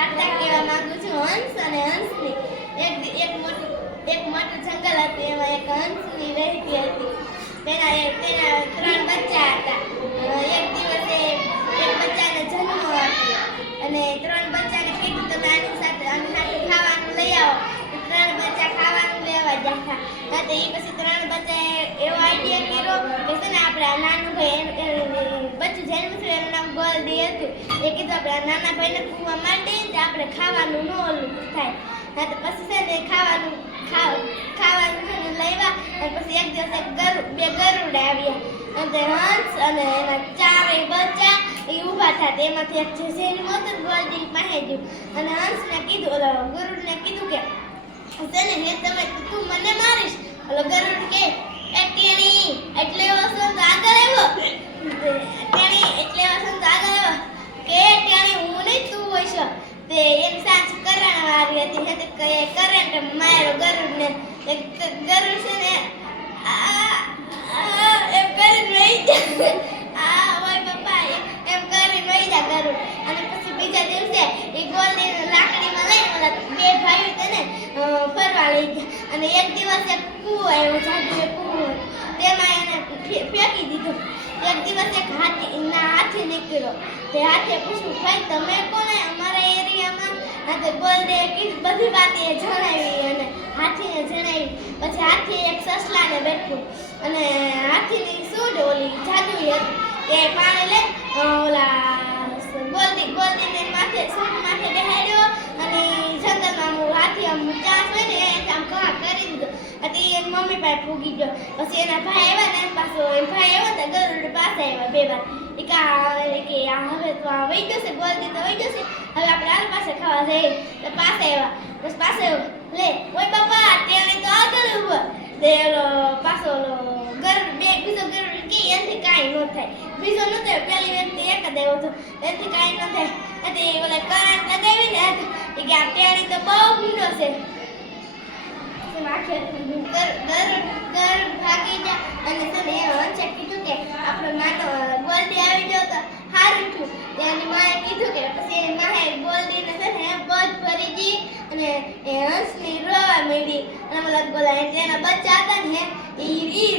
વાર્તા કહેવા માંગુ છું, હંસ અને હંસની. એક એક મોટું એક મોટું જંગલ હતું, એમાં એક હંસની રહેતી હતી. તેના તેના ત્રણ બચ્ચા હતા. એક દિવસે એક બચ્ચાને જન્મ આપ્યો. અને ત્રણ બચ્ચાને કીધું, તમે આની સાથે આની સાથે ખાવાનું લઈ આવો. ત્રણ બચ્ચા ખાવાનું લેવા જતા. તો એ પછી ત્રણ બચ્ચાએ એવો આઈડિયા કર્યો કે છે ને, આપણે નાનું ભાઈ એનું- એનું બચ્ચું જન્મ થયું એનું નામ ગોલ્ડી એ કીધું આપણા નાના ભાઈને કૂવા માટે જ આપણે ખાવાનું ન ઓલું થાય. તો પછી છે ને ખાવાનું ખાવ ખાવાનું લાવ્યા અને પછી એક દિવસ બે ગરુડ આવ્યા. અને હંસ અને એના ચારે બચ્ચા એ ઊભા થયા તેમાંથી એક છે મોતર મોત ગોલ્ડી પાસે ગયું. અને હંસને કીધું, ઓલો ગરુડને કીધું કે તને હે, તમે તું મને મારીશ. ઓલો ગરુડ કે ટેણી એટલે એવો સંત આગળ આવ્યો ટેણી એટલે એવો સંત આગળ આવ્યો કે ટેણી હું નહીં તું હોય છો તે એની સાચ કરણ ગ- ગરુડ છે ને જા ગરુડ અને લાકડીમાં લઈ ઓલા બે ભાઈ તેને ફરવા લઈ અને એક દિવસ એક કૂવો આવ્યો જાદુ કૂવો. તેમાં એને ફેંકી દીધો. એક દિવસ એક હાથી ના હાથી નીકળ્યો. તે હાથે પૂછ્યું, ભાઈ, તમે કોને અમારા કીધું એ જણાવી અને હાથીને જણાવી. પછી હાથી એક સસલાને બેઠું અને હાથીની સૂંઢ ઓલી જાદુઈ હતી. એ પાણી લે ઓલા ગોલ્ડી ગોલ્ડીને માથે, સૂંઢ માથે બેહાડ્યો અને જંગલમાં આમ હાથી આમ ચાસ હોય ને એ આમ ઘા કરી દીધો. એટલે એ મમ્મી પાસે પૂગી ગયો. પછી એના ભાઈ આવ્યા ને પાસે એ ભાઈ આવ્યો ને ગરુડ પાસે આવ્યા બે વાર. એ કે આ હવે તો આ વહી જશે ગોલ્ડી તો વહી જશે હવે આપણે આ પાસે ખાવા જઈએ. તો પાસે આવ્યા. બસ પાસે લે ઓય બાપા તેને તો આગળ ઊભો તે ઓલો પાછો ઓલો ગરુડ બે બીજો ગરુડ કે એનાથી કાંઈ ન થાય. બીજો ન થાય પેલી વ્યક્તિ એક જ આવ્યો હતો. એનાથી કાંઈ ન થાય. એટલે ઓલા કરંટ લગાવી ને એ કે આ ટેણી તો બહુ ભીનો છે. આખે ગર ગર ગર ભાગી જા અને તને એ હંસે કીધું કે આપણે માનો ગોલ્ડી આવી ગયો તો સારું થયું તેની માએ કીધું કે પછી એની માએ ગોલ્ડીને છે ને પગ ભરી દી અને એ હંસની રોવા માંડી અને મતલબ બોલા તેના બચ્ચા હતા ને એ ઈ